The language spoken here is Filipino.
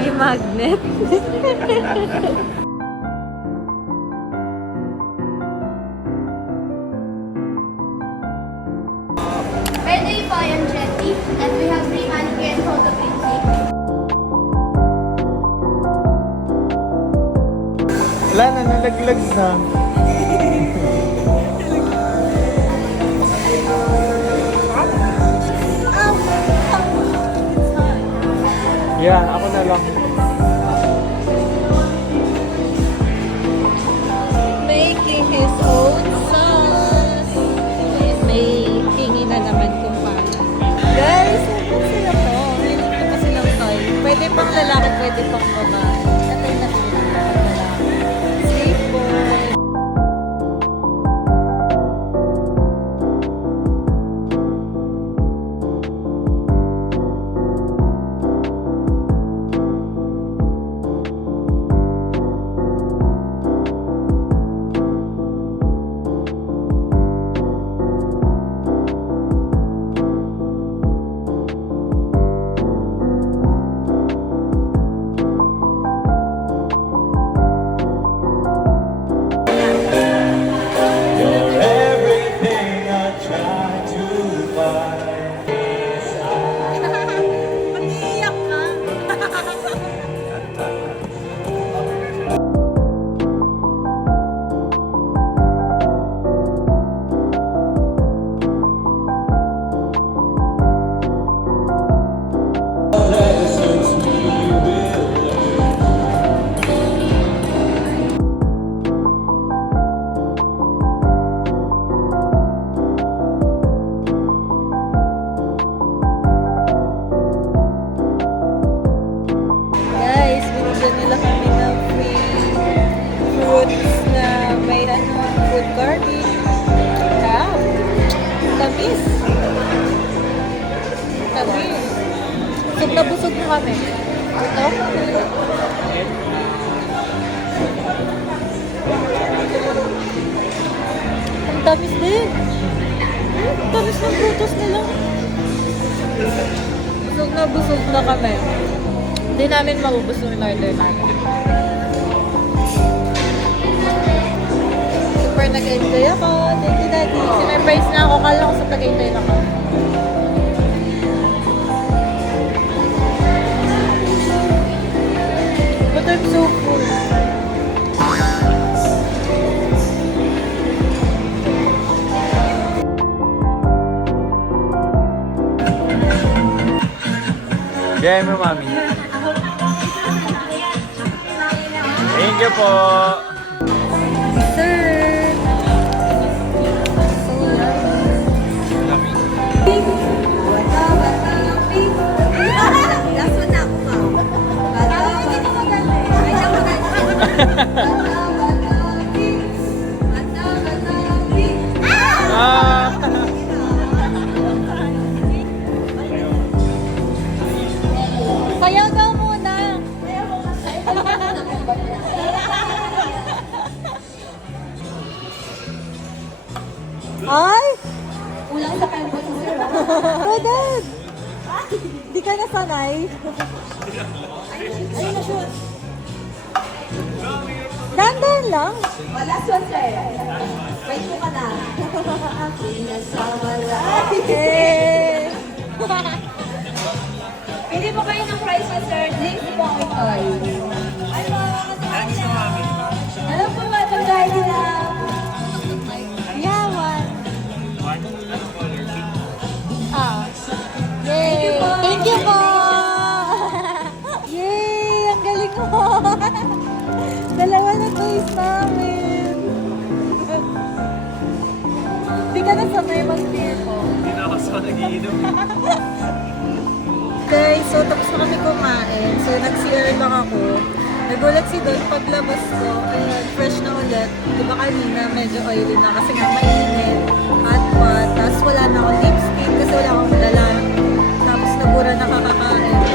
May magnet. By the way po, I am Jetty, and we have free mannequin and photo printing. Wala na, nalaglag na. Yeah, ako na lang. Making his own sauce. May hingi na naman kung paano. Guys, ano sila po? Hindi na pa silang toy. Pwede pang lalaki, pwede pang babae. Natay na sila lalaki. Safe boy. You're everything I try to find. Mag-iiyak ka. Lessons we will Guys, binigyan nila kami ng free fruits na may fruit garbage. Wow! Tamis! Tamis! Busog na busog na kami. Ito? Ang tamis din! Tamis ng frutos nila. Busog na kami. Hindi namin maubos yung in-order namin. Super nag-enjoy ako. Thank you, Daddy. Sinurprise na ako. Kala ko sa Tagaytay na ako. But I'm so full. Biyay mo, mami. Thank you po. Dessert! So yummy. Last one na ako pa. Hindi na maganda. Ay, na maganda. Ah! Sayaw daw muna! Ay! Ulang sa kalbo sa zero. Dad! Di ka nasanay? Ayun na shoot. Dandan lang! Last one, sir. Wait ko ka na. Eh! Pili mo kayo ng price mo, sir. Drinks po ang toy. Alam po ba itong guide nila? Yeah, one. Ah. Yay! Thank you po! Yay! Ang galing mo! Dalawa na toys namin! Di ka na sanay mag-beer po. Hindi na ako sa nagiinom. Guys, so tapos na kami kumain. So nag-CR lang ako. Nagulat si Don paglabas ko. Ayan, fresh na ulit. Diba kanina medyo oily na kasi nga mainit. Hot pot. Tapos wala na akong lipstick kasi wala akong dala. Tapos nabura na kakakain.